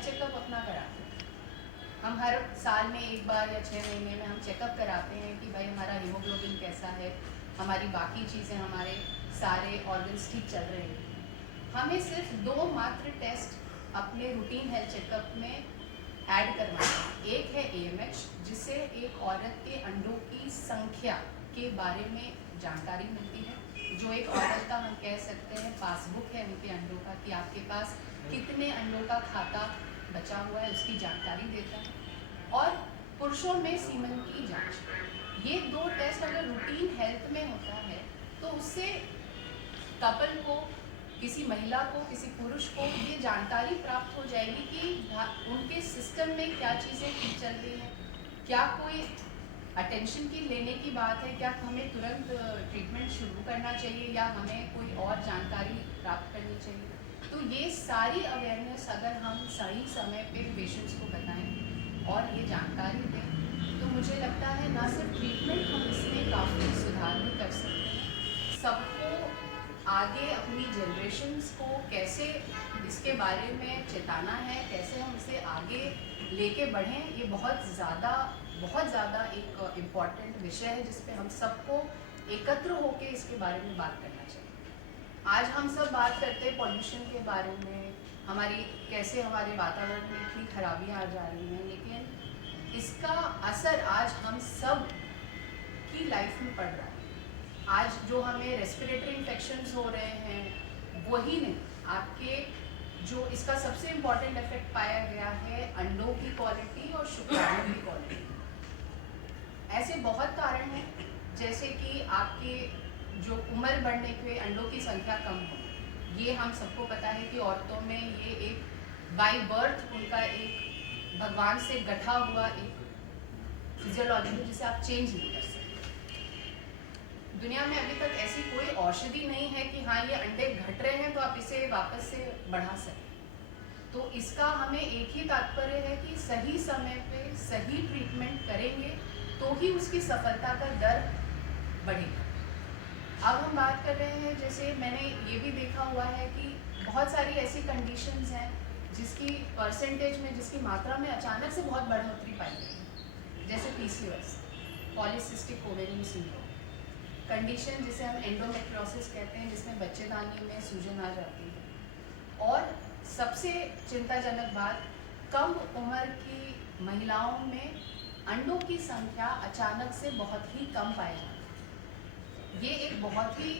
Health checkup अपना कराते हैं। हम हर साल में एक बार या 6 महीने में हम चेकअप कराते हैं कि भाई हमारा हीमोग्लोबिन कैसा है, हमारी बाकी चीज़ें, हमारे सारे ऑर्गन्स ठीक चल रहे हैं। हमें सिर्फ 2 मात्र टेस्ट अपने रूटीन हेल्थ चेकअप में ऐड करवाना है। एक है AMH, जिससे एक औरत के अंडों की संख्या के बारे में जानकारी मिलती है। जो एक औरत का हम कह सकते हैं पासबुक है उनके अंडों का, कि आपके पास कितने अंडों का खाता बचा हुआ है, उसकी जानकारी देता है। और पुरुषों में सीमन की जांच। ये 2 टेस्ट अगर रूटीन हेल्थ में होता है तो उससे कपल को, किसी महिला को, किसी पुरुष को ये जानकारी प्राप्त हो जाएगी कि उनके सिस्टम में क्या चीज़ें ठीक चल रही हैं, क्या कोई अटेंशन की लेने की बात है, क्या हमें तुरंत ट्रीटमेंट शुरू करना चाहिए या हमें कोई और जानकारी प्राप्त करनी चाहिए। तो ये सारी अवेयरनेस अगर हम सही समय पे पेशेंट्स को बताएं और ये जानकारी दें तो मुझे लगता है ना सिर्फ ट्रीटमेंट हम इसमें काफ़ी सुधार भी कर सकते हैं, सबको आगे अपनी जनरेशन्स को कैसे इसके बारे में चेताना है, कैसे हम इसे आगे लेके बढ़ें, ये बहुत ज़्यादा एक इम्पॉर्टेंट विषय है जिस पे हम सबको एकत्र होकर इसके बारे में बात करना चाहिए। आज हम सब बात करते हैं पॉल्यूशन के बारे में, हमारी कैसे हमारे वातावरण में इतनी खराबियाँ आ जा रही हैं, लेकिन इसका असर आज हम सब की लाइफ में पड़ रहा है। आज जो हमें रेस्पिरेटरी इन्फेक्शंस हो रहे हैं वही नहीं, आपके जो इसका सबसे इम्पॉर्टेंट इफेक्ट पाया गया है अंडों की क्वालिटी और शुक्राणु की क्वालिटी। ऐसे बहुत कारण हैं, जैसे कि आपके जो उम्र बढ़ने पे अंडों की संख्या कम हो, ये हम सबको पता है कि औरतों में ये एक बाय बर्थ उनका एक भगवान से गठा हुआ एक फिजियोलॉजी है जिसे आप चेंज नहीं कर सकते। दुनिया में अभी तक ऐसी कोई औषधि नहीं है कि हाँ ये अंडे घट रहे हैं तो आप इसे वापस से बढ़ा सकें। तो इसका हमें एक ही तात्पर्य है कि सही समय पे सही ट्रीटमेंट करेंगे तो ही उसकी सफलता का दर बढ़ेगा। अब हम बात कर रहे हैं, जैसे मैंने ये भी देखा हुआ है कि बहुत सारी ऐसी कंडीशंस हैं जिसकी परसेंटेज में, जिसकी मात्रा में अचानक से बहुत बढ़ोतरी पाई गई, जैसे PCOS, polycystic ovarian syndrome condition, जिसे हम एंडोमेट्रियोसिस कहते हैं, जिसमें बच्चेदानी में सूजन आ जाती है। और सबसे चिंताजनक बात, कम उम्र की महिलाओं में अंडों की संख्या अचानक से बहुत ही कम पाई जाती है। ये एक बहुत ही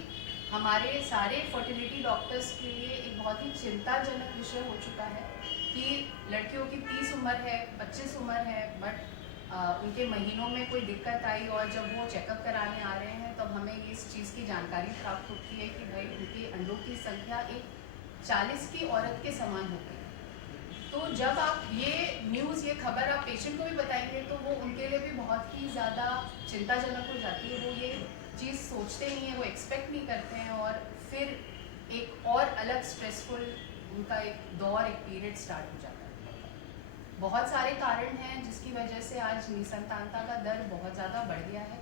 हमारे सारे फर्टिलिटी डॉक्टर्स के लिए एक बहुत ही चिंताजनक विषय हो चुका है कि लड़कियों की 30 उम्र है, 25 उम्र है, बट उनके महीनों में कोई दिक्कत आई और जब वो चेकअप कराने आ रहे हैं तब हमें इस चीज़ की जानकारी प्राप्त होती है कि भाई उनके अंडों की संख्या एक 40 की औरत के समान होती है। तो जब आप ये न्यूज़, ये खबर आप पेशेंट को भी बताएंगे तो वो उनके लिए भी बहुत ही ज़्यादा चिंताजनक हो जाती है। वो ये चीज़ सोचते नहीं हैं, वो एक्सपेक्ट नहीं करते हैं और फिर एक और अलग स्ट्रेसफुल उनका एक दौर, एक पीरियड स्टार्ट हो जाता है। बहुत सारे कारण हैं जिसकी वजह से आज निसंतानता का दर बहुत ज़्यादा बढ़ गया है।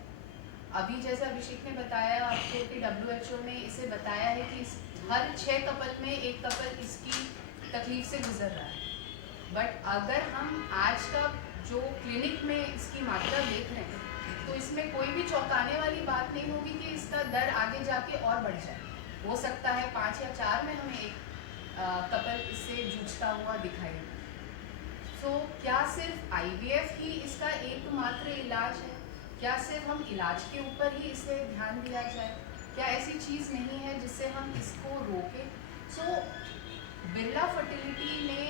अभी जैसे अभिषेक ने बताया आपको कि WHO ने इसे बताया है कि हर 6 कपल में एक कपल इसकी तकलीफ से गुजर रहा है। बट अगर हम आज का जो क्लिनिक में इसकी मात्रा देख रहे हैं तो इसमें कोई भी चौंकाने वाली बात नहीं होगी कि इसका दर आगे जाके और बढ़ जाए। हो सकता है 5 या 4 में हमें एक कपल इससे जूझता हुआ दिखाई दे। तो क्या सिर्फ IVF ही इसका एकमात्र इलाज है? क्या सिर्फ हम इलाज के ऊपर ही इसे ध्यान दिया जाए? क्या ऐसी चीज़ नहीं है जिससे हम इसको रोकें? बिरला फर्टिलिटी ने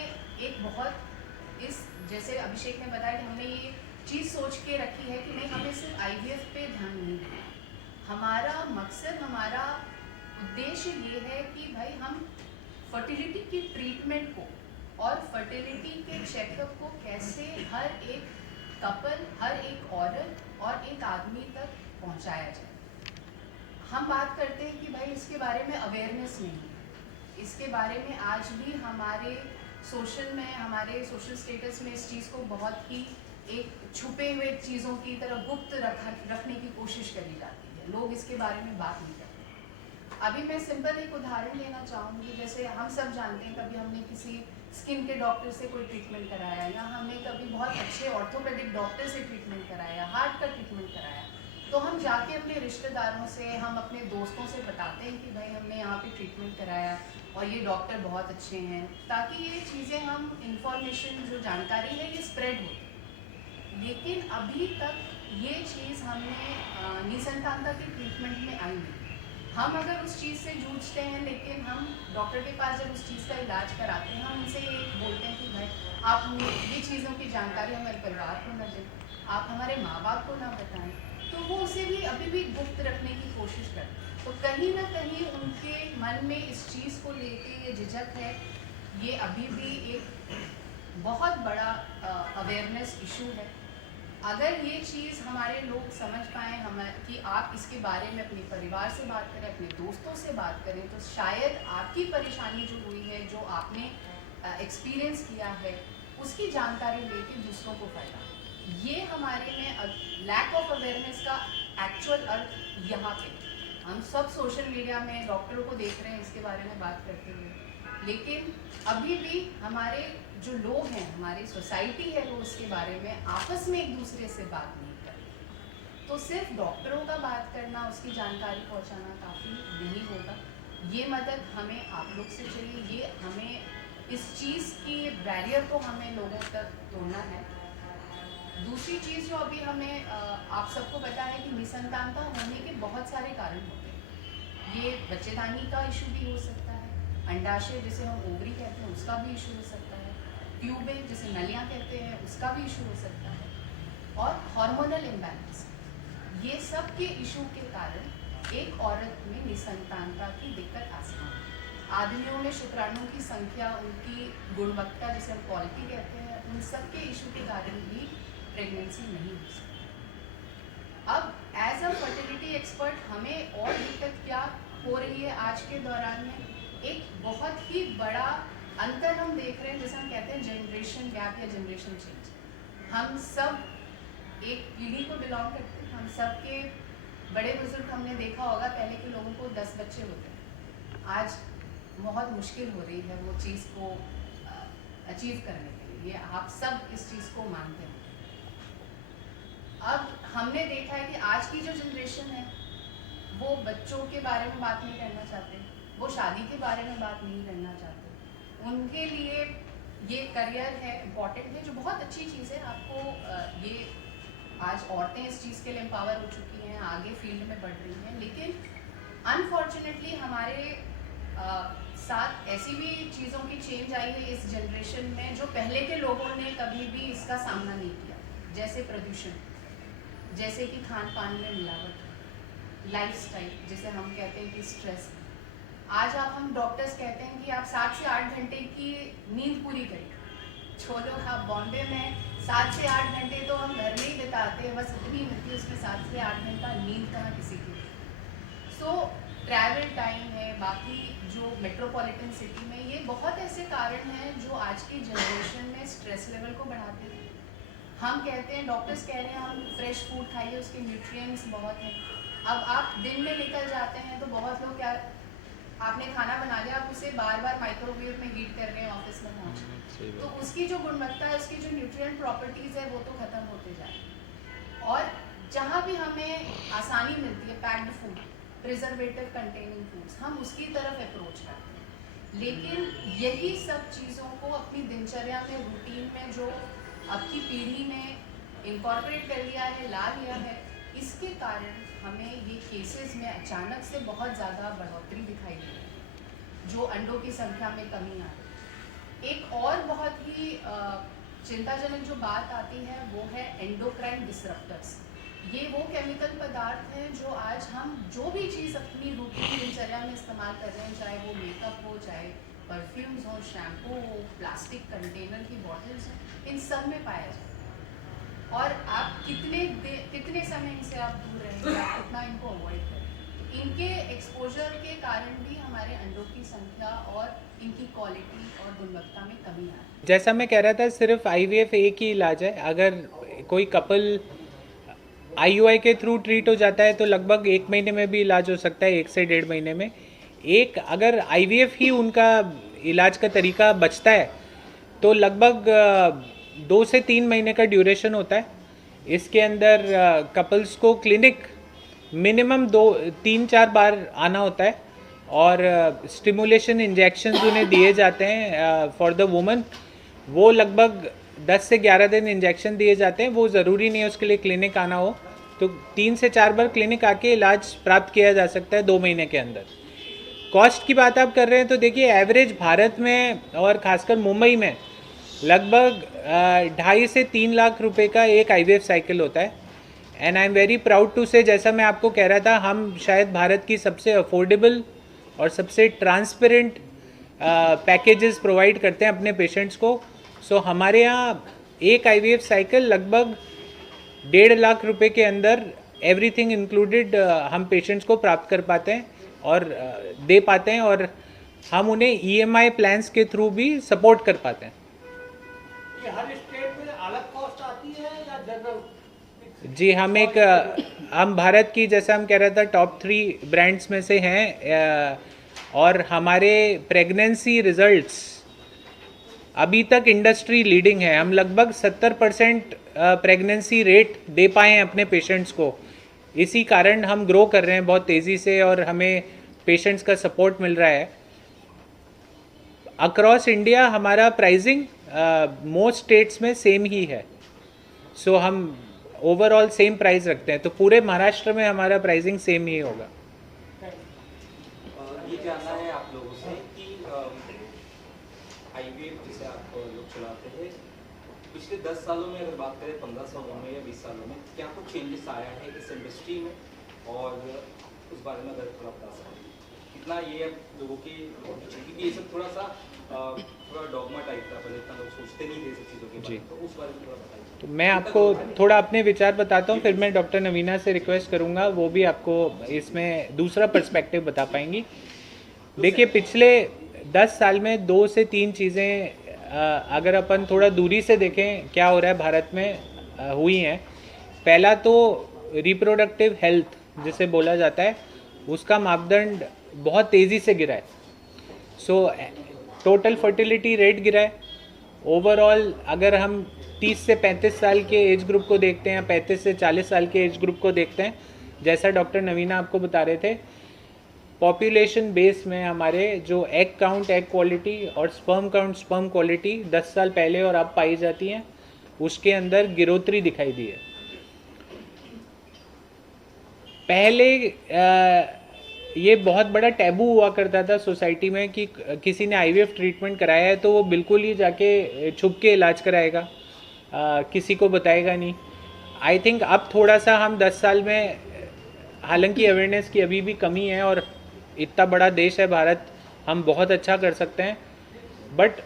एक बहुत इस, जैसे अभिषेक ने बताया कि हमने ये चीज़ सोच के रखी है कि नहीं, हमें सिर्फ IVF पे ध्यान नहीं देना। हमारा मकसद, हमारा उद्देश्य ये है कि भाई हम फर्टिलिटी की ट्रीटमेंट को और फर्टिलिटी के चेकअप को कैसे हर एक कपल, हर एक औरत और एक आदमी तक पहुंचाया जाए। हम बात करते हैं कि भाई इसके बारे में अवेयरनेस नहीं है, इसके बारे में आज भी हमारे सोशल स्टेटस में इस चीज़ को बहुत ही एक छुपे हुए चीज़ों की तरह गुप्त रखने की कोशिश करी जाती है। लोग इसके बारे में बात नहीं करते। अभी मैं सिंपल एक उदाहरण लेना चाहूँगी। जैसे हम सब जानते हैं, कभी हमने किसी स्किन के डॉक्टर से कोई ट्रीटमेंट कराया, या हमने कभी बहुत अच्छे ऑर्थोपेडिक डॉक्टर से ट्रीटमेंट कराया, हार्ट का ट्रीटमेंट कराया, तो हम जाके अपने रिश्तेदारों से, हम अपने दोस्तों से बताते हैं कि भाई हमने यहाँ पे ट्रीटमेंट कराया और ये डॉक्टर बहुत अच्छे हैं, ताकि ये चीज़ें, हम इंफॉर्मेशन, जो जानकारी है, ये स्प्रेड होती। लेकिन अभी तक ये चीज़ हमने निसंतानता के ट्रीटमेंट में आई नहीं। हम अगर उस चीज़ से जूझते हैं, लेकिन हम डॉक्टर के पास जब उस चीज़ का इलाज कराते हैं, हम उनसे ये बोलते हैं कि भाई आप हमें ये चीज़ों की जानकारी हमारे परिवार को ना दें, आप हमारे माँ बाप को ना बताएं, तो वो उसे भी अभी भी गुप्त रखने की कोशिश करते हैं। तो कहीं ना कहीं उनके मन में इस चीज़ को लेके ये झिझक है। ये अभी भी एक बहुत बड़ा अवेयरनेस इशू है। अगर ये चीज़ हमारे लोग समझ पाएँ कि आप इसके बारे में अपने परिवार से बात करें, अपने दोस्तों से बात करें, तो शायद आपकी परेशानी जो हुई है, जो आपने एक्सपीरियंस किया है, उसकी जानकारी लेके दूसरों को फ़ायदा। ये हमारे में लैक ऑफ अवेयरनेस का एक्चुअल अर्थ यहाँ पे। हम सब सोशल मीडिया में डॉक्टरों को देख रहे हैं इसके बारे में बात करते हुए, लेकिन अभी भी हमारे जो लोग हैं, हमारी सोसाइटी है, वो उसके बारे में आपस में एक दूसरे से बात नहीं करते। तो सिर्फ डॉक्टरों का बात करना, उसकी जानकारी पहुंचाना काफ़ी नहीं होगा। ये मदद हमें आप लोग से चाहिए। ये हमें इस चीज़ की बैरियर को हमें लोगों तक तोड़ना है। दूसरी चीज़ जो अभी हमें आप सबको पता है कि निसंतानता होने के बहुत सारे कारण होते हैं। ये बच्चेदानी का इशू भी हो सकता है, अंडाशय जिसे हम ओवरी कहते हैं उसका भी इशू हो सकता है, ट्यूबें जिसे नलियाँ कहते हैं उसका भी इशू हो सकता है, और हार्मोनल इम्बैलेंस। ये सब के इशू के कारण एक औरत में निसंतानता की दिक्कत आ सकती है। आदमियों में शुक्राणुओं की संख्या, उनकी गुणवत्ता जिसे हम क्वालिटी कहते हैं, उन सब के इशू के कारण भी प्रेगनेंसी नहीं हो सकती। अब एज अ फर्टिलिटी एक्सपर्ट हमें और दिक्कत क्या हो रही है आज के दौरान में, एक बहुत ही बड़ा अंतर हम देख रहे हैं, जैसे हम कहते हैं जनरेशन गैप या जनरेशन चेंज। हम सब एक पीढ़ी को बिलोंग करते हैं। हम सब के बड़े बुजुर्ग, हमने देखा होगा पहले के लोगों को 10 बच्चे होते हैं। आज बहुत मुश्किल हो रही है वो चीज़ को अचीव करने के लिए। ये आप सब इस चीज़ को मानते हैं। अब हमने देखा है कि आज की जो जनरेशन है, वो बच्चों के बारे में बात नहीं करना चाहते, वो शादी के बारे में बात नहीं करना चाहते। उनके लिए ये करियर है, इम्पॉर्टेंट है, जो बहुत अच्छी चीज़ है। आपको ये आज औरतें इस चीज़ के लिए एम्पावर हो चुकी हैं, आगे फील्ड में बढ़ रही हैं, लेकिन अनफॉर्चुनेटली हमारे साथ ऐसी भी चीज़ों की चेंज आई है इस जनरेशन में, जो पहले के लोगों ने कभी भी इसका सामना नहीं किया। जैसे प्रदूषण, जैसे कि खान पान में मिलावट, लाइफस्टाइल जिसे हम कहते हैं कि स्ट्रेस। आज हम डॉक्टर्स कहते हैं कि आप 7 से 8 घंटे की नींद पूरी करें। जो लोग आप बॉम्बे में 7 से 8 घंटे तो हम घर में ही बिताते हैं, बस इतनी मिलती है, उसमें 7 से 8 घंटा नींद कहाँ किसी की। सो ट्रैवल टाइम है, बाकी जो मेट्रोपॉलिटन सिटी में, ये बहुत ऐसे कारण हैं जो आज की जनरेशन में स्ट्रेस लेवल को बढ़ाते हैं। हम कहते हैं, डॉक्टर्स कह रहे हैं हम फ्रेश फूड खाइए, उसके न्यूट्रिएंट्स बहुत हैं। अब आप दिन में निकल जाते हैं तो बहुत लोग क्या, आपने खाना बना लिया, आप उसे बार बार माइक्रोवेव में हीट कर रहे हैं ऑफिस में पहुँच, तो उसकी जो गुणवत्ता है, उसकी जो न्यूट्रिएंट प्रॉपर्टीज़ है, वो तो ख़त्म होते जाए। और जहाँ भी हमें आसानी मिलती है, packed food, preservative containing foods, हम उसकी तरफ अप्रोच करते हैं। लेकिन यही सब चीज़ों को अपनी दिनचर्या में, रूटीन में, जो अब की पीढ़ी ने इनकॉर्पोरेट कर लिया है, ला लिया है, इसके कारण हमें ये केसेस में अचानक से बहुत ज़्यादा बढ़ोतरी दिखाई दे रही है, जो अंडों की संख्या में कमी आ रही है। एक और बहुत ही चिंताजनक जो बात आती है, वो है एंडोक्राइन डिसरप्टर्स। ये वो केमिकल पदार्थ हैं जो आज हम जो भी चीज़ अपनी रूटीन दिनचर्या में इस्तेमाल कर रहे हैं, चाहे वो मेकअप हो, चाहे परफ्यूम्स हो, शैम्पू हो, प्लास्टिक कंटेनर की बॉटल्स हो, इन सब में पाया जाए। और आप कितने समय इनसे आप दूर रहेंगे, आप कितना इनको अवॉइड करें। इनके एक्सपोजर के कारण भी हमारे अंडों की संख्या और इनकी क्वालिटी और गुणवत्ता में कमी आ रही है। जैसा मैं कह रहा था, सिर्फ IVF एक ही इलाज है। अगर कोई कपल IUI के थ्रू ट्रीट हो जाता है तो लगभग 1 महीने में भी इलाज हो सकता है, 1 से 1.5 महीने में। अगर IVF ही उनका इलाज का तरीका बचता है तो लगभग 2 से 3 महीने का ड्यूरेशन होता है। इसके अंदर कपल्स को क्लिनिक मिनिमम 2-3-4 बार आना होता है और स्टिमुलेशन इंजेक्शंस उन्हें दिए जाते हैं फॉर द वुमन। वो लगभग 10 से 11 दिन इंजेक्शन दिए जाते हैं। वो ज़रूरी नहीं है उसके लिए क्लिनिक आना हो, तो 3 से 4 बार क्लिनिक आके इलाज प्राप्त किया जा सकता है 2 महीने के अंदर। कॉस्ट की बात आप कर रहे हैं तो देखिए एवरेज भारत में और ख़ासकर मुंबई में लगभग 2.5 से 3 लाख रुपए का एक IVF साइकिल होता है। And I am very proud to say, जैसा मैं आपको कह रहा था, हम शायद भारत की सबसे अफोर्डेबल और सबसे ट्रांसपेरेंट पैकेजेस प्रोवाइड करते हैं अपने पेशेंट्स को। सो हमारे यहाँ एक IVF साइकिल लगभग 1.5 लाख रुपए के अंदर एवरीथिंग इंक्लूडेड हम पेशेंट्स को प्राप्त कर पाते हैं और दे पाते हैं, और हम उन्हें EMI प्लान्स के थ्रू भी सपोर्ट कर पाते हैं। ये हर स्टेट में अलग कॉस्ट आती है या जनरल? जी, हम भारत की, जैसा हम कह रहे थे, टॉप 3 ब्रांड्स में से हैं और हमारे प्रेगनेंसी रिजल्ट्स अभी तक इंडस्ट्री लीडिंग है। हम लगभग 70% प्रेगनेंसी रेट दे पाए हैं अपने पेशेंट्स को। इसी कारण हम ग्रो कर रहे हैं बहुत तेज़ी से और हमें पेशेंट्स का सपोर्ट मिल रहा है। अक्रॉस इंडिया हमारा प्राइसिंग मोस्ट स्टेट्स में सेम ही है। सो हम ओवरऑल सेम प्राइस रखते हैं, तो पूरे महाराष्ट्र में हमारा प्राइसिंग सेम ही होगा। ये जानना है आप लोगों से कि IVF जिसे आप लोग चलाते हैं, पिछले 10 सालों में अगर बात करें, 15 सालों में या 20 सालों में, क्या कुछ चेंजेस आया है इस इंडस्ट्री में, और उस बारे में अगर थोड़ा बता सकते हैं कितना ये अब लोगों की, क्योंकि ये सब थोड़ा डॉगमा टाइप का, पहले इतना लोग सोचते नहीं थे सब चीज़ों के बारे में, तो उस बारे में थोड़ा बताइए। तो मैं आपको थोड़ा अपने विचार बताता हूँ, फिर मैं डॉक्टर नवीना से रिक्वेस्ट करूँगा, वो भी आपको इसमें दूसरा पर्सपेक्टिव बता पाएंगी। देखिए, पिछले 10 साल में 2 से 3 चीज़ें अगर अपन थोड़ा दूरी से देखें क्या हो रहा है भारत में हुई हैं। पहला तो रिप्रोडक्टिव हेल्थ जिसे बोला जाता है, उसका मापदंड बहुत तेज़ी से गिरा है। सो टोटल फर्टिलिटी रेट गिरा है। ओवरऑल अगर हम 30 से 35 साल के एज ग्रुप को देखते हैं, 35 से 40 साल के एज ग्रुप को देखते हैं, जैसा डॉक्टर नवीना आपको बता रहे थे, पॉपुलेशन बेस में हमारे जो एग काउंट, एग क्वालिटी और स्पर्म काउंट, स्पर्म क्वालिटी 10 साल पहले और अब पाई जाती हैं, उसके अंदर गिरोतरी दिखाई दी है। पहले ये बहुत बड़ा टैबू हुआ करता था सोसाइटी में कि किसी ने IVF ट्रीटमेंट कराया है तो वो बिल्कुल ही जाके छुप के इलाज कराएगा, किसी को बताएगा नहीं। आई थिंक अब थोड़ा सा हम 10 साल में, हालांकि अवेयरनेस की अभी भी कमी है और इतना बड़ा देश है भारत, हम बहुत अच्छा कर सकते हैं, बट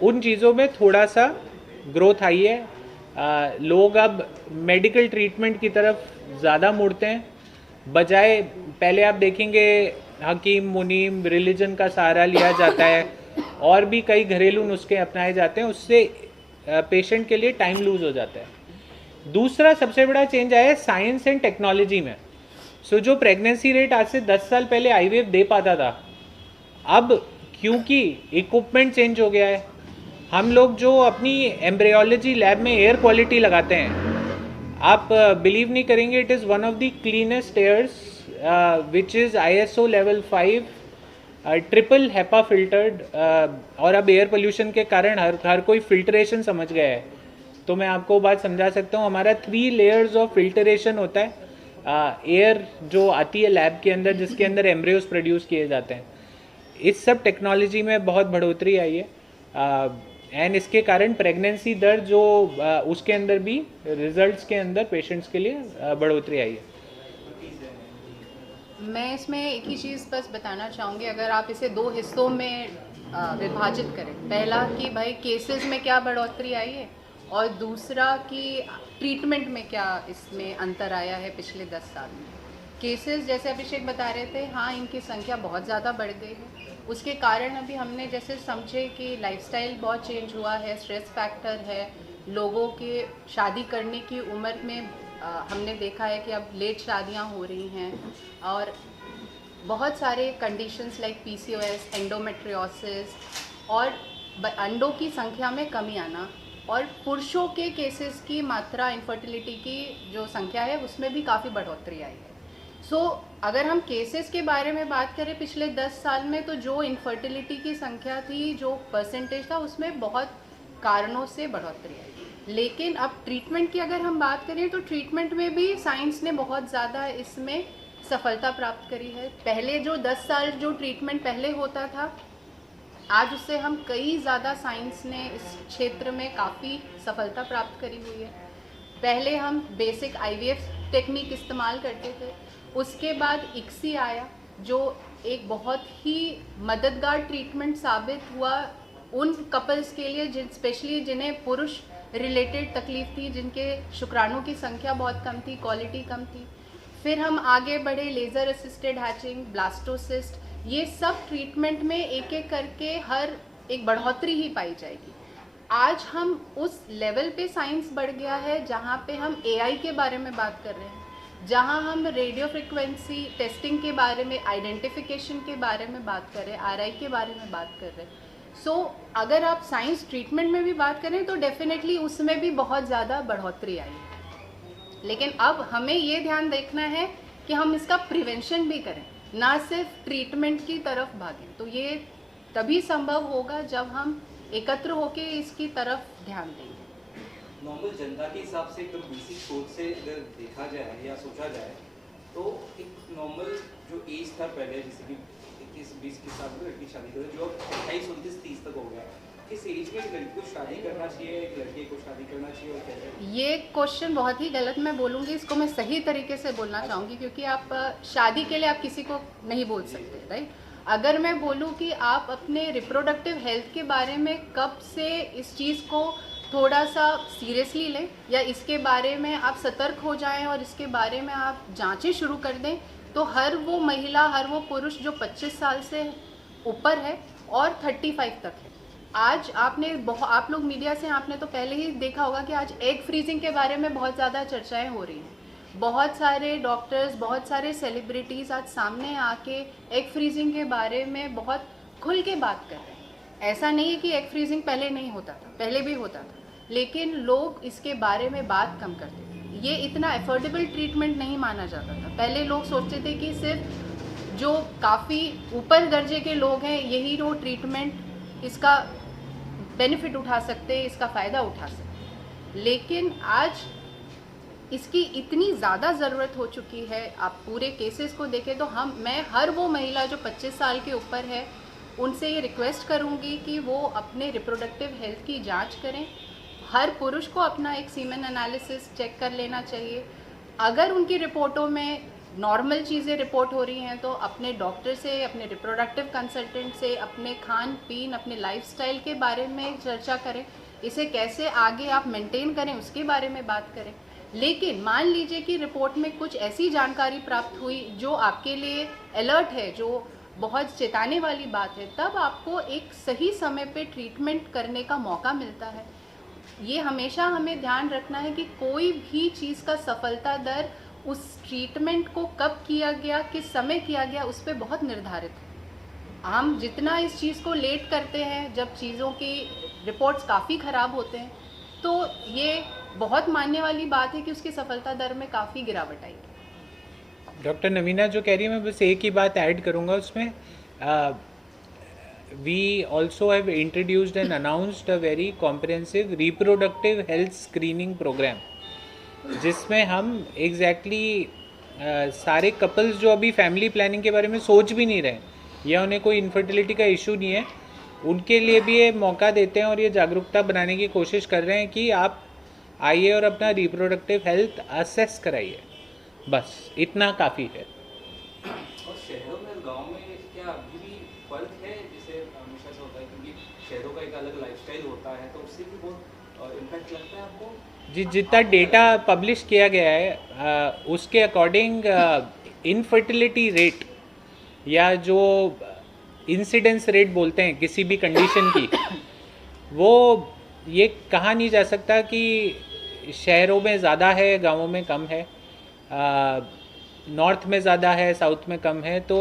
उन चीज़ों में थोड़ा सा ग्रोथ आई है। लोग अब मेडिकल ट्रीटमेंट की तरफ ज़्यादा मुड़ते हैं, बजाय पहले आप देखेंगे हकीम, मुनीम, रिलीजन का सहारा लिया जाता है और भी कई घरेलू नुस्खे अपनाए जाते हैं, उससे पेशेंट के लिए टाइम लूज हो जाता है। दूसरा सबसे बड़ा चेंज आया है साइंस एंड टेक्नोलॉजी में। सो जो प्रेगनेंसी रेट आज से 10 साल पहले IVF दे पाता था, अब क्योंकि इक्विपमेंट चेंज हो गया है, हम लोग जो अपनी एम्ब्रियोलॉजी लैब में एयर क्वालिटी लगाते हैं, आप बिलीव नहीं करेंगे, it is one of the cleanest airs which is ISO level 5 triple HEPA filtered. और अब एयर पोल्यूशन के कारण हर कोई फिल्ट्रेशन समझ गया है। तो मैं आपको बात समझा सकता हूँ, हमारा 3 लेयर्स ऑफ फिल्टरेशन होता है। एयर जो आती है लैब के अंदर, जिसके अंदर एम्ब्रियोज प्रोड्यूस किए जाते हैं, इस सब टेक्नोलॉजी में बहुत बढ़ोतरी आई है एंड इसके कारण प्रेगनेंसी दर जो उसके अंदर भी रिजल्ट्स के अंदर पेशेंट्स के लिए बढ़ोतरी आई है। मैं इसमें एक ही चीज़ बस बताना चाहूँगी, अगर आप इसे 2 हिस्सों में विभाजित करें, पहला कि भाई केसेस में क्या बढ़ोतरी आई है और दूसरा कि ट्रीटमेंट में क्या इसमें अंतर आया है पिछले 10 साल में। केसेस जैसे अभिषेक बता रहे थे, हाँ इनकी संख्या बहुत ज़्यादा बढ़ गई है। उसके कारण अभी हमने जैसे समझे कि लाइफस्टाइल बहुत चेंज हुआ है, स्ट्रेस फैक्टर है, लोगों के शादी करने की उम्र में हमने देखा है कि अब लेट शादियां हो रही हैं और बहुत सारे कंडीशंस लाइक PCOS, एंडोमेट्रियोसिस और अंडों की संख्या में कमी आना और पुरुषों के केसेस की मात्रा इनफर्टिलिटी की जो संख्या है उसमें भी काफ़ी बढ़ोतरी आई है। सो अगर हम केसेस के बारे में बात करें पिछले 10 साल में, तो जो इनफर्टिलिटी की संख्या थी, जो परसेंटेज था, उसमें बहुत कारणों से बढ़ोतरी आई। लेकिन अब ट्रीटमेंट की अगर हम बात करें तो ट्रीटमेंट में भी साइंस ने बहुत ज़्यादा इसमें सफलता प्राप्त करी है। पहले जो 10 साल जो ट्रीटमेंट पहले होता था, आज उससे हम कई ज़्यादा साइंस ने इस क्षेत्र में काफ़ी सफलता प्राप्त करी हुई है। पहले हम बेसिक IVF टेक्निक इस्तेमाल करते थे, उसके बाद ICSI आया जो एक बहुत ही मददगार ट्रीटमेंट साबित हुआ उन कपल्स के लिए स्पेशली जिन्हें पुरुष रिलेटेड तकलीफ थी, जिनके शुक्राणु की संख्या बहुत कम थी, क्वालिटी कम थी। फिर हम आगे बढ़े, लेज़र असिस्टेड हैचिंग, ब्लास्टोसिस्ट, ये सब ट्रीटमेंट में एक एक करके हर एक बढ़ोतरी ही पाई जाएगी। आज हम उस लेवल पे साइंस बढ़ गया है जहाँ पे हम AI के बारे में बात कर रहे हैं, जहाँ हम रेडियो फ्रिक्वेंसी टेस्टिंग के बारे में, आइडेंटिफिकेशन के बारे में बात कर रहे हैं, RI के बारे में बात कर रहे हैं। सो अगर आप साइंस ट्रीटमेंट में भी बात करें तो डेफिनेटली उसमें भी बहुत ज़्यादा बढ़ोतरी आई है। लेकिन अब हमें ये ध्यान देखना है कि हम इसका प्रिवेंशन भी करें, ना सिर्फ ट्रीटमेंट की तरफ भागें। तो ये तभी संभव होगा जब हम एकत्र होकर इसकी तरफ ध्यान देंगे। नॉर्मल जनता के हिसाब से एकदम बेसिक सोच से अगर देखा जाए या सोचा जाए तो एक नॉर्मल जो एज था पहले, जैसे कि 21-20 के साथ में लड़की शादी करे, जो अब 28-29-30 तक हो गया, किस एज में एक लड़की को शादी करना चाहिए, एक लड़के को शादी करना चाहिए और कैसे? ये क्वेश्चन बहुत ही गलत मैं बोलूँगी, इसको मैं सही तरीके से बोलना चाहूँगी, क्योंकि आप शादी के लिए आप किसी को नहीं बोल सकते, राइट। अगर मैं बोलूँ कि आप अपने रिप्रोडक्टिव हेल्थ के बारे में कब से इस चीज़ को थोड़ा सा सीरियसली लें या इसके बारे में आप सतर्क हो जाएं और इसके बारे में आप जांचें शुरू कर दें, तो हर वो महिला, हर वो पुरुष जो 25 साल से ऊपर है और 35 तक है, आज आप लोग मीडिया से आपने तो पहले ही देखा होगा कि आज एग फ्रीजिंग के बारे में बहुत ज़्यादा चर्चाएं हो रही हैं। बहुत सारे डॉक्टर्स, बहुत सारे सेलिब्रिटीज़ आज सामने आके एग फ्रीजिंग के बारे में बहुत खुल के बात कर रहे हैं। ऐसा नहीं है कि एग फ्रीजिंग पहले नहीं होता था, पहले भी होता था, लेकिन लोग इसके बारे में बात कम करते थे। ये इतना एफोर्डेबल ट्रीटमेंट नहीं माना जाता था। पहले लोग सोचते थे कि सिर्फ जो काफ़ी ऊपर दर्जे के लोग हैं यही वो ट्रीटमेंट इसका बेनिफिट उठा सकते, इसका फ़ायदा उठा सकते। लेकिन आज इसकी इतनी ज़्यादा ज़रूरत हो चुकी है। आप पूरे केसेस को देखें तो मैं हर वो महिला जो 25 साल के ऊपर है उनसे ये रिक्वेस्ट करूँगी कि वो अपने रिप्रोडक्टिव हेल्थ की जांच करें। हर पुरुष को अपना एक सीमेन एनालिसिस चेक कर लेना चाहिए। अगर उनकी रिपोर्टों में नॉर्मल चीज़ें रिपोर्ट हो रही हैं तो अपने डॉक्टर से, अपने रिप्रोडक्टिव कंसल्टेंट से अपने खान पीन, अपने लाइफस्टाइल के बारे में चर्चा करें। इसे कैसे आगे आप मेंटेन करें उसके बारे में बात करें। लेकिन मान लीजिए कि रिपोर्ट में कुछ ऐसी जानकारी प्राप्त हुई जो आपके लिए अलर्ट है, जो बहुत चेताने वाली बात है, तब आपको एक सही समय पे ट्रीटमेंट करने का मौका मिलता है। ये हमेशा हमें ध्यान रखना है कि कोई भी चीज़ का सफलता दर उस ट्रीटमेंट को कब किया गया, किस समय किया गया, उस पर बहुत निर्धारित है। हम जितना इस चीज़ को लेट करते हैं, जब चीज़ों की रिपोर्ट्स काफ़ी ख़राब होते हैं, तो ये बहुत मानने वाली बात है कि उसकी सफलता दर में काफ़ी गिरावट आएगी। डॉक्टर नवीना जो कह रही है, मैं बस एक ही बात ऐड करूँगा उसमें। We also have introduced and announced a very comprehensive reproductive health screening program, जिसमें हम एग्जैक्टली सारे कपल्स जो अभी फैमिली प्लानिंग के बारे में सोच भी नहीं रहे या उन्हें कोई इनफर्टिलिटी का इशू नहीं है, उनके लिए भी ये मौका देते हैं और ये जागरूकता बनाने की कोशिश कर रहे हैं कि आप आइए और अपना रिप्रोडक्टिव हेल्थ असेस कराइए। बस इतना काफ़ी है। और शहरों में गांव में क्या अभी भी फर्क है? जैसे हमेशा से होता है, क्योंकि शहरों का एक अलग लाइफस्टाइल होता है, तो उससे भी बहुत इम्पैक्ट लगता है आपको? जी, जितना डेटा पब्लिश किया गया है उसके अकॉर्डिंग इनफर्टिलिटी रेट या जो इंसिडेंस रेट बोलते हैं किसी भी कंडीशन की, वो ये कहा नहीं जा सकता कि शहरों में ज़्यादा है, गांवों में कम है, नॉर्थ में ज़्यादा है, साउथ में कम है। तो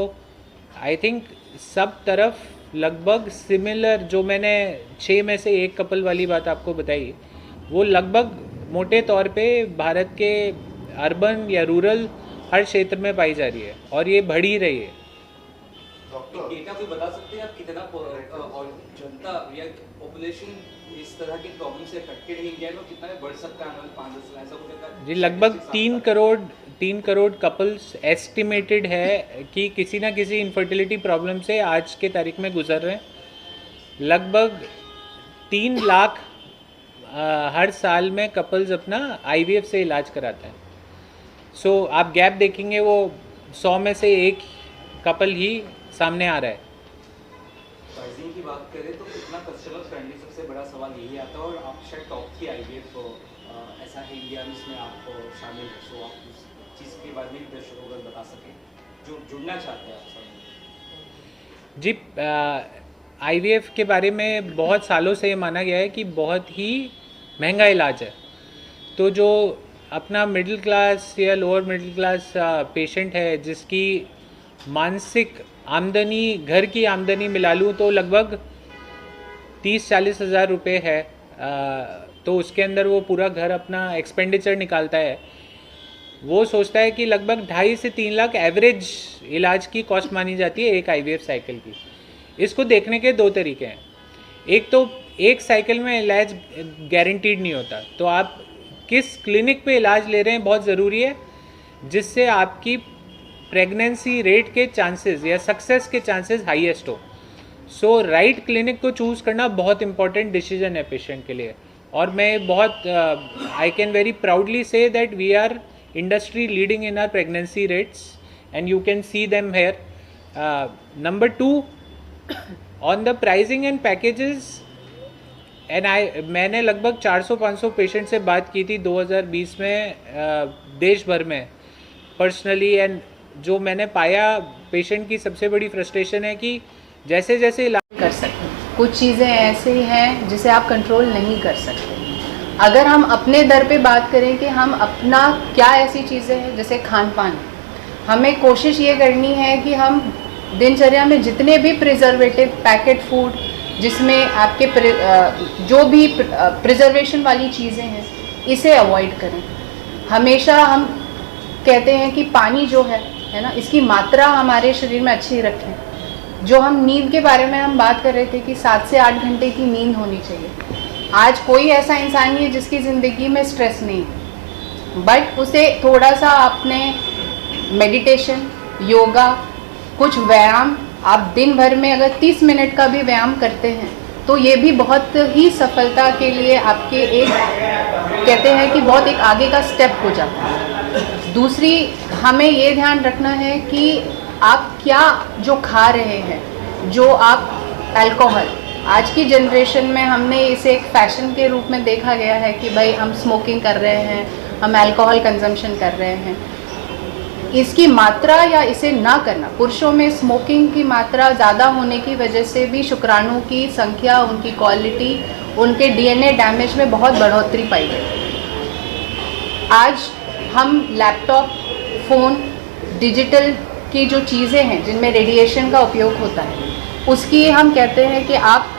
आई थिंक सब तरफ लगभग सिमिलर, जो मैंने 6 में से 1 कपल वाली बात आपको बताई, वो लगभग मोटे तौर पे भारत के अर्बन या रूरल हर क्षेत्र में पाई जा रही है और ये बढ़ ही रही है। डेटा कोई बता सकते हैं आप कितना और जनता या पॉपुलेशन इस तरह की प्रॉब्लम से अफेक्टेड है इंडिया में, कितना बढ़ सकता है 5-10 साल ऐसा कुछ? जी लगभग 3 करोड़ कपल्स एस्टिमेटेड है कि किसी ना किसी इनफर्टिलिटी प्रॉब्लम से आज के तारीख में गुजर रहे हैं। लगभग 3 लाख हर साल में कपल्स अपना IVF से इलाज कराते हैं। सो आप गैप देखेंगे वो 100 में से 1 कपल ही सामने आ रहा है। प्राइसिंग की बात करें तो कितना कस्टमर फ्रेंडली, सबसे बड़ा सवाल यही आता है। और आप शायद टॉप की IVF ऐसा है इंडिया में जिसमें आप शामिल है, सो आप उस चीज़ के बारे में दर्शकों को बता सकें जो जुड़ना चाहते हैं आप सब। जी IVF के बारे में बहुत सालों से ये माना गया है कि बहुत ही महंगा इलाज है। तो जो अपना मिडिल क्लास या लोअर मिडिल क्लास पेशेंट है जिसकी मानसिक आमदनी, घर की आमदनी मिला लूँ तो लगभग 30-40 हज़ार रुपये है, तो उसके अंदर वो पूरा घर अपना एक्सपेंडिचर निकालता है। वो सोचता है कि लगभग 2.5 से 3 लाख एवरेज इलाज की कॉस्ट मानी जाती है एक IVF साइकिल की। इसको देखने के 2 तरीके हैं। एक तो एक साइकिल में इलाज गारंटीड नहीं होता, तो आप किस क्लिनिक पे इलाज ले रहे हैं बहुत ज़रूरी है, जिससे आपकी प्रेगनेंसी रेट के चांसेस या सक्सेस के चांसेस हाईएस्ट हो। सो राइट क्लिनिक को चूज़ करना बहुत इंपॉर्टेंट डिसीजन है पेशेंट के लिए। और मैं बहुत I can very proudly say that we are industry leading in our pregnancy rates and you can see them here. Number 2, on the pricing and packages and मैंने लगभग 400-500 पेशेंट से बात की थी 2020 में देश भर में पर्सनली। एंड जो मैंने पाया, पेशेंट की सबसे बड़ी फ्रस्ट्रेशन है कि जैसे जैसे इलाज कर सकते हैं, कुछ चीज़ें ऐसी हैं जिसे आप कंट्रोल नहीं कर सकते। अगर हम अपने दर पे बात करें कि हम अपना क्या ऐसी चीज़ें हैं, जैसे खान पान, हमें कोशिश ये करनी है कि हम दिनचर्या में जितने भी प्रिजर्वेटिव पैकेट फूड जिसमें आपके जो भी प्रिजर्वेशन वाली चीज़ें हैं, इसे अवॉइड करें। हमेशा हम कहते हैं कि पानी जो है ना, इसकी मात्रा हमारे शरीर में अच्छी रखें। जो हम नींद के बारे में हम बात कर रहे थे कि 7 से 8 घंटे की नींद होनी चाहिए। आज कोई ऐसा इंसान नहीं है जिसकी ज़िंदगी में स्ट्रेस नहीं है, बट उसे थोड़ा सा अपने मेडिटेशन, योगा, कुछ व्यायाम, आप दिन भर में अगर 30 मिनट का भी व्यायाम करते हैं तो ये भी बहुत ही सफलता के लिए आपके एक कहते हैं कि बहुत एक आगे का स्टेप हो जाता है। दूसरी, हमें ये ध्यान रखना है कि आप क्या जो खा रहे हैं, जो आप अल्कोहल, आज की जनरेशन में हमने इसे एक फैशन के रूप में देखा गया है कि भाई हम स्मोकिंग कर रहे हैं, हम अल्कोहल कंजम्पशन कर रहे हैं। इसकी मात्रा या इसे ना करना, पुरुषों में स्मोकिंग की मात्रा ज़्यादा होने की वजह से भी शुक्राणु की संख्या, उनकी क्वालिटी, उनके DNA डैमेज में बहुत बढ़ोतरी पाई गई। आज हम लैपटॉप, फ़ोन, डिजिटल की जो चीज़ें हैं जिनमें रेडिएशन का उपयोग होता है, उसकी हम कहते हैं कि आप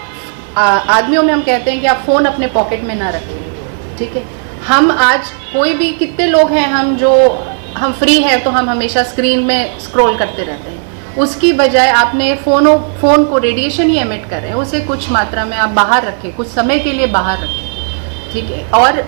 आदमियों में हम कहते हैं कि आप फ़ोन अपने पॉकेट में ना रखें, ठीक है। हम आज कोई भी, कितने लोग हैं हम फ्री हैं तो हम हमेशा स्क्रीन में स्क्रॉल करते रहते हैं। उसकी बजाय आपने फ़ोन को रेडिएशन ही एमिट कर रहे हैं, उसे कुछ मात्रा में आप बाहर रखें, कुछ समय के लिए बाहर रखें, ठीक है। और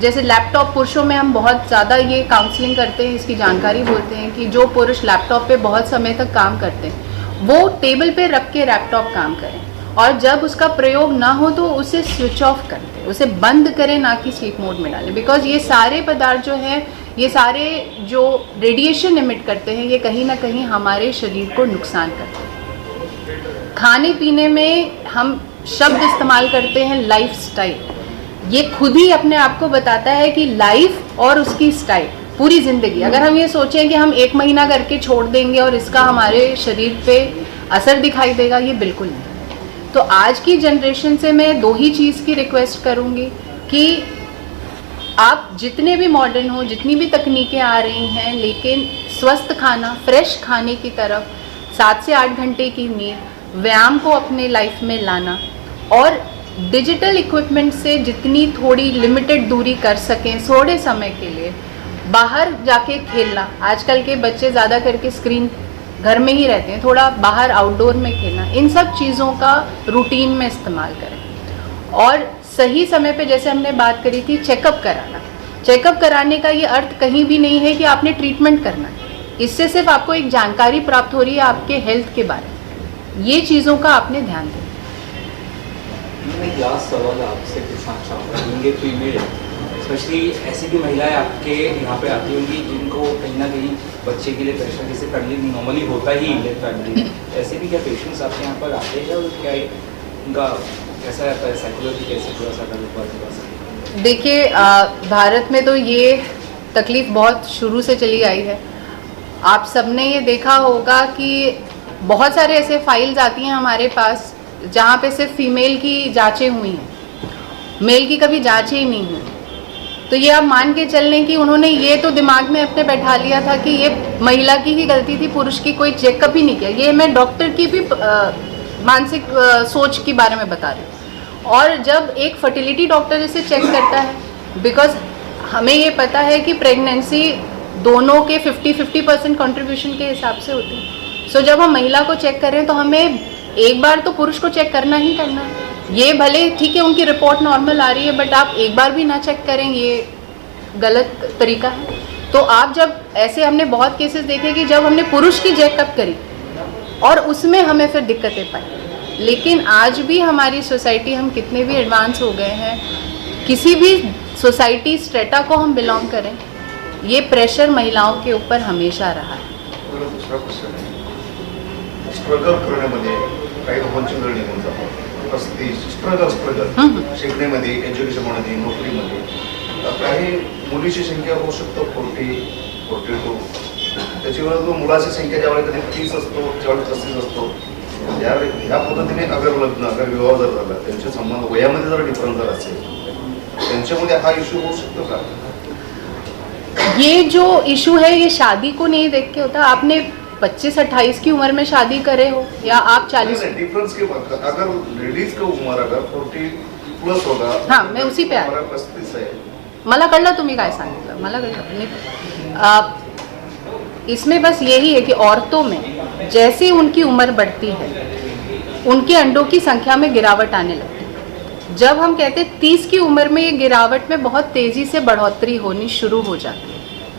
जैसे लैपटॉप, पुरुषों में हम बहुत ज़्यादा ये काउंसलिंग करते हैं, इसकी जानकारी बोलते हैं कि जो पुरुष लैपटॉप पे बहुत समय तक काम करते हैं वो टेबल पे रख के लैपटॉप काम करें, और जब उसका प्रयोग ना हो तो उसे स्विच ऑफ कर दें, उसे बंद करें, ना कि स्लीप मोड में डालें। बिकॉज ये सारे पदार्थ जो हैं, ये सारे जो रेडिएशन एमिट करते हैं, ये कहीं ना कहीं हमारे शरीर को नुकसान करते हैं। खाने पीने में हम शब्द इस्तेमाल करते हैं लाइफस्टाइल, ये खुद ही अपने आप को बताता है कि लाइफ और उसकी स्टाइल, पूरी ज़िंदगी। अगर हम ये सोचें कि हम 1 महीना करके छोड़ देंगे और इसका हमारे शरीर पे असर दिखाई देगा, ये बिल्कुल नहीं। तो आज की जनरेशन से मैं 2 ही चीज़ की रिक्वेस्ट करूँगी कि आप जितने भी मॉडर्न हो, जितनी भी तकनीकें आ रही हैं, लेकिन स्वस्थ खाना, फ्रेश खाने की तरफ, 7 से 8 घंटे की नींद, व्यायाम को अपने लाइफ में लाना और डिजिटल इक्विपमेंट से जितनी थोड़ी लिमिटेड दूरी कर सकें थोड़े समय के लिए, बाहर जाके खेलना। आजकल के बच्चे ज़्यादा करके स्क्रीन घर में ही रहते हैं, थोड़ा बाहर आउटडोर में खेलना, इन सब चीज़ों का रूटीन में इस्तेमाल करें। और सही समय पे जैसे हमने बात करी थी चेकअप कराना, चेकअप कराने का ये अर्थ कहीं भी नहीं है कि आपने ट्रीटमेंट करना है, इससे सिर्फ आपको एक जानकारी प्राप्त हो रही है आपके हेल्थ के बारे में। ये चीज़ों का आपने ध्यान दें। मैं एक लास्ट सवाल आपसे पूछना चाहूँगा, यंग फीमेल स्पेशली ऐसी भी महिलाएं आपके यहाँ पे आती होंगी जिनको कहीं ना कहीं बच्चे के लिए प्रेशर जैसे फैमिली नॉर्मली होता ही इंडियन फैमिली, ऐसे भी क्या पेशेंट्स आपके यहाँ पर आते हैं और क्या उनका कैसा रहता है साइकोलॉजी, कैसे थोड़ा सा अगर बता सकते? देखिए भारत में तो ये तकलीफ़ बहुत शुरू से चली आई है। आप सबने ये देखा होगा कि बहुत सारे ऐसे फाइल्स आती हैं हमारे पास जहाँ पे सिर्फ फीमेल की जांचें हुई हैं, मेल की कभी जांचें ही नहीं हुई। तो ये आप मान के चल लें कि उन्होंने ये तो दिमाग में अपने बैठा लिया था कि ये महिला की ही गलती थी, पुरुष की कोई चेकअप ही नहीं किया। ये मैं डॉक्टर की भी मानसिक सोच के बारे में बता रही हूँ। और जब एक फर्टिलिटी डॉक्टर इसे चेक करता है, बिकॉज हमें ये पता है कि प्रेगनेंसी दोनों के 50-50% कंट्रीब्यूशन के हिसाब से होती है। सो जब हम महिला को चेक कर रहे हैं तो हमें एक बार तो पुरुष को चेक करना ही करना है। ये भले ठीक है उनकी रिपोर्ट नॉर्मल आ रही है, बट आप एक बार भी ना चेक करें, ये गलत तरीका है। तो आप जब ऐसे, हमने बहुत केसेस देखे कि जब हमने पुरुष की चेकअप करी और उसमें हमें फिर दिक्कतें पाई। लेकिन आज भी हमारी सोसाइटी, हम कितने भी एडवांस हो गए हैं, किसी भी सोसाइटी स्ट्रेटा को हम बिलोंग करें, ये प्रेशर महिलाओं के ऊपर हमेशा रहा है। दुसरा क्वेश्चन आहे, स्ट्रगल करण्यामध्ये काही लोकांची वेळ निघून जातो, स्ट्रगल शिकण्यामध्ये, एज्युकेशनमध्ये, नोकरीमध्ये काही मुलीची संख्या होऊ शकतो 40-42, त्याची वेळ मुलाची संख्या ज्यावेळी कधी 30 असतो, ज्यावेळी 35 असतो, ह्या पद्धतीने अगर विवाह जर झाला, त्यांचे संबंध वयामध्ये जर डिफरन्स जर असेल, त्यांच्यामध्ये हा इश्यू होऊ शकतो का? ये जो इशू है ये शादी को नहीं देख के होता। आपने 25-28 की उम्र में शादी करे हो या आप 40, डिफरेंस के बाद अगर लेडीज का उम्र अगर 40+ होगा, हाँ, मैं उसी पे आ रही। 35 आहे, मला कळलं तुम्ही काय सांगितलं, मला कळलं नाही। इसमें बस यही है कि औरतों में जैसे उनकी उम्र बढ़ती है उनके अंडों की संख्या में गिरावट आने लगती है। जब हम कहते हैं 30 की उम्र में ये गिरावट में बहुत तेज़ी से बढ़ोतरी होनी शुरू हो जाती है।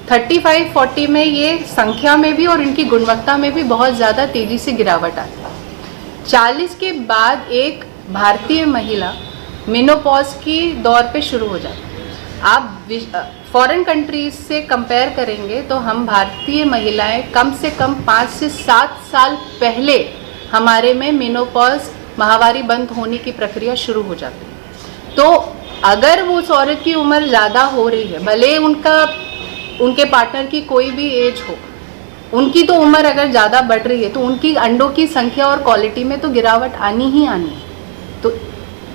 35-40 में ये संख्या में भी और इनकी गुणवत्ता में भी बहुत ज़्यादा तेज़ी से गिरावट आती है। 40 के बाद एक भारतीय महिला मेनोपॉज की दौर पे शुरू हो जाती है। आप फॉरेन कंट्रीज से कंपेयर करेंगे तो हम भारतीय महिलाएं कम से कम 5 से 7 साल पहले हमारे में मेनोपॉज, माहवारी बंद होने की प्रक्रिया शुरू हो जाती है। तो अगर वो उस औरत की उम्र ज़्यादा हो रही है, भले उनके पार्टनर की कोई भी एज हो, उनकी तो उम्र अगर ज़्यादा बढ़ रही है तो उनकी अंडों की संख्या और क्वालिटी में तो गिरावट आनी ही आनी है। तो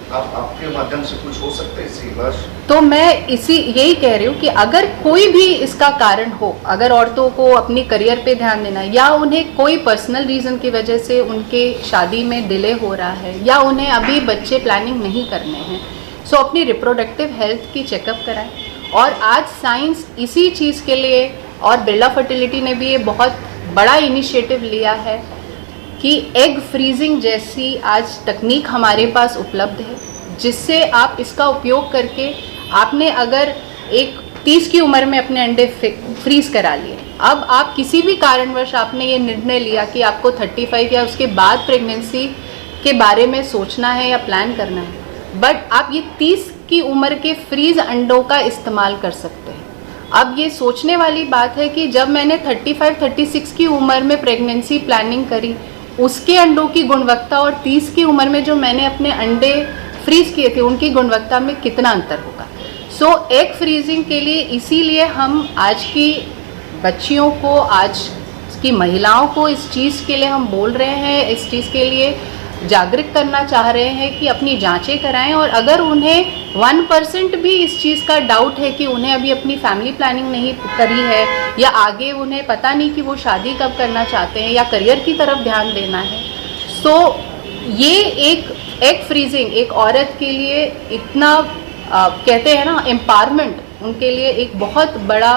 आपके माध्यम से कुछ हो सकता है इससे इलाज? तो मैं यही कह रही हूँ कि अगर कोई भी इसका कारण हो, अगर औरतों को अपनी करियर पे ध्यान देना है या उन्हें कोई पर्सनल रीज़न की वजह से उनके शादी में डिले हो रहा है या उन्हें अभी बच्चे प्लानिंग नहीं करने हैं, सो अपनी रिप्रोडक्टिव हेल्थ की चेकअप कराएं। और आज साइंस इसी चीज़ के लिए, और बिरला फर्टिलिटी ने भी ये बहुत बड़ा इनिशिएटिव लिया है कि एग फ्रीजिंग जैसी आज तकनीक हमारे पास उपलब्ध है, जिससे आप इसका उपयोग करके, आपने अगर एक 30 की उम्र में अपने अंडे फ्रीज करा लिए, अब आप किसी भी कारणवश आपने ये निर्णय लिया कि आपको 35 या उसके बाद प्रेगनेंसी के बारे में सोचना है या प्लान करना है, बट आप ये 30 की उम्र के फ्रीज अंडों का इस्तेमाल कर सकते हैं। अब ये सोचने वाली बात है कि जब मैंने 35-36 की उम्र में प्रेगनेंसी प्लानिंग करी, उसके अंडों की गुणवत्ता और 30 की उम्र में जो मैंने अपने अंडे फ्रीज किए थे उनकी गुणवत्ता में कितना अंतर होगा। सो एग फ्रीजिंग के लिए इसीलिए हम आज की बच्चियों को, आज की महिलाओं को इस चीज़ के लिए हम बोल रहे हैं, इस चीज़ के लिए जागरूक करना चाह रहे हैं कि अपनी जांचें कराएं। और अगर उन्हें 1% भी इस चीज़ का डाउट है कि उन्हें अभी अपनी फैमिली प्लानिंग नहीं करी है या आगे उन्हें पता नहीं कि वो शादी कब करना चाहते हैं या करियर की तरफ ध्यान देना है, सो ये एक एग फ्रीजिंग एक औरत के लिए इतना कहते हैं ना एम्पावरमेंट, उनके लिए एक बहुत बड़ा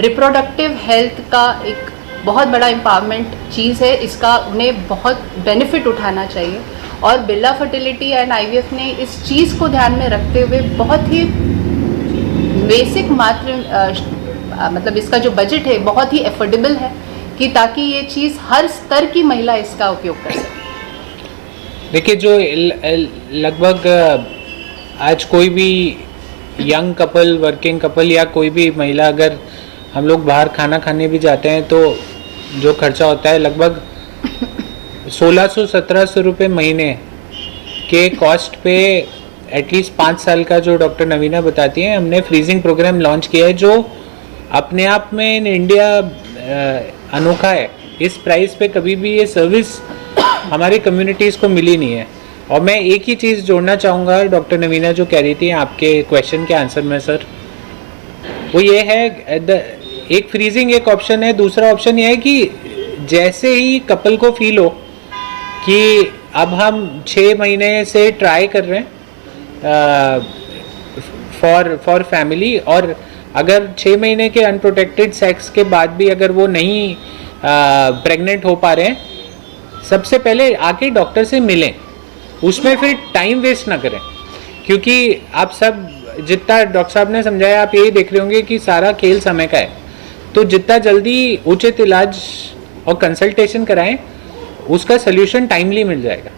रिप्रोडक्टिव हेल्थ का एक बहुत बड़ा एम्पावरमेंट चीज़ है। इसका उन्हें बहुत बेनिफिट उठाना चाहिए और बिरला फर्टिलिटी एंड आईवीएफ ने इस चीज़ को ध्यान में रखते हुए बहुत ही बेसिक मतलब इसका जो बजट है बहुत ही एफोर्डेबल है कि ताकि ये चीज़ हर स्तर की महिला इसका उपयोग कर सके। देखिए, जो लगभग आज कोई भी यंग कपल, वर्किंग कपल या कोई भी महिला, अगर हम लोग बाहर खाना खाने भी जाते हैं तो जो खर्चा होता है लगभग 1600-1700 रुपये महीने के कॉस्ट पे एटलीस्ट 5 साल का, जो डॉक्टर नवीना बताती हैं, हमने फ्रीजिंग प्रोग्राम लॉन्च किया है जो अपने आप में इन इंडिया अनोखा है। इस प्राइस पे कभी भी ये सर्विस हमारी कम्युनिटीज़ को मिली नहीं है। और मैं एक ही चीज़ जोड़ना चाहूँगा डॉक्टर नवीना जो कह रही थी आपके क्वेश्चन के आंसर में सर, वो ये है एक फ्रीजिंग एक ऑप्शन है, दूसरा ऑप्शन ये है कि जैसे ही कपल को फील हो कि अब हम 6 महीने से ट्राई कर रहे हैं फॉर फैमिली, और अगर 6 महीने के अनप्रोटेक्टेड सेक्स के बाद भी अगर वो नहीं प्रेग्नेंट हो पा रहे हैं, सबसे पहले आके डॉक्टर से मिलें, उसमें फिर टाइम वेस्ट ना करें। क्योंकि आप सब जितना डॉक्टर साहब ने समझाया, आप यही देख रहे होंगे कि सारा खेल समय का है। तो जितना जल्दी उचित इलाज और कंसल्टेशन कराएं, उसका सल्यूशन टाइमली मिल जाएगा।